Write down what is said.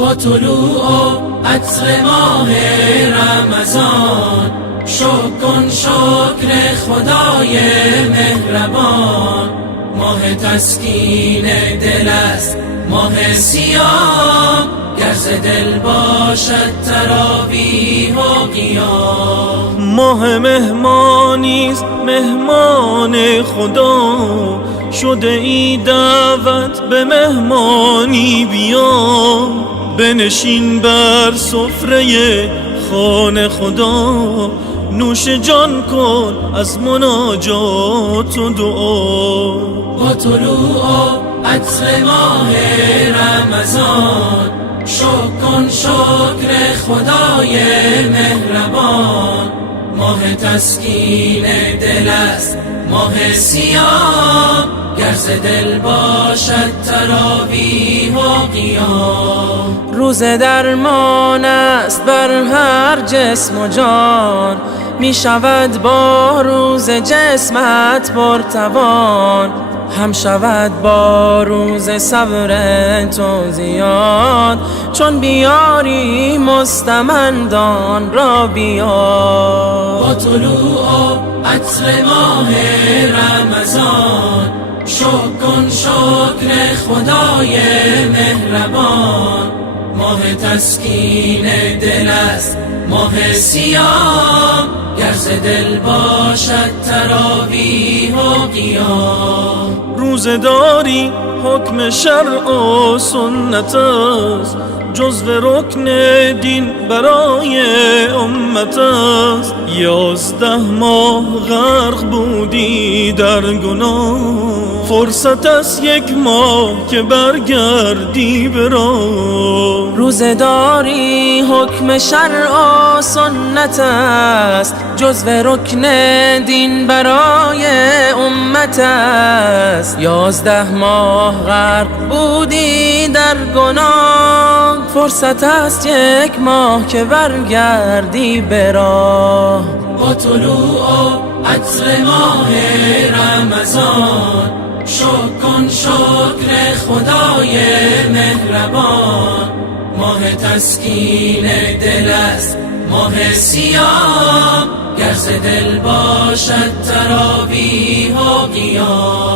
با طلوع عطر ماه رمضان شکر خدای مهربان. ماه تسکین دل است، ماه سیاه، گر ز دل باشد تراویح و قیام. ماه مهمانیست، مهمان خدا، شده ای دعوت به مهمانی بیا. بنشین بر سفره خانه خدا، نوش جان کن از مناجات و دعا. با طلوع عطر ماه رمضان شکر خدای مهربان. ماه تسکین دل است، ماه سیاه، گر ز دل باشد تراویح و قیام. روز درمان است بر هر جسم و جان، می شود با روز جسمت پرتوان. هم شود با روز صبر تو زیاد، چون بیاری مستمندان را بیار. با طلوع عطر ماه رمضان شکر خدای مهربان. ماه تسکین دل است، ماه سیاه، گر ز دل باشد تراویح و قیام. روزداری حکم شرع و سنت است، جزو رکن دین برای امت است. 11 ماه غرق بودی در گناه، فرصت است 1 ماه که برگردی به راه. روزداری حکم شرع و سنت است، جزو رکن دین برای امت است. 11 ماه غرق بودی در گناه، فرصت است 1 ماه که برگردی به راه. با طلوع عطر ماه رمضان شکر خدای مهربان. ماه تسکین دل است، ماه سیاه، گر ز دل باشد تراویح و قیام.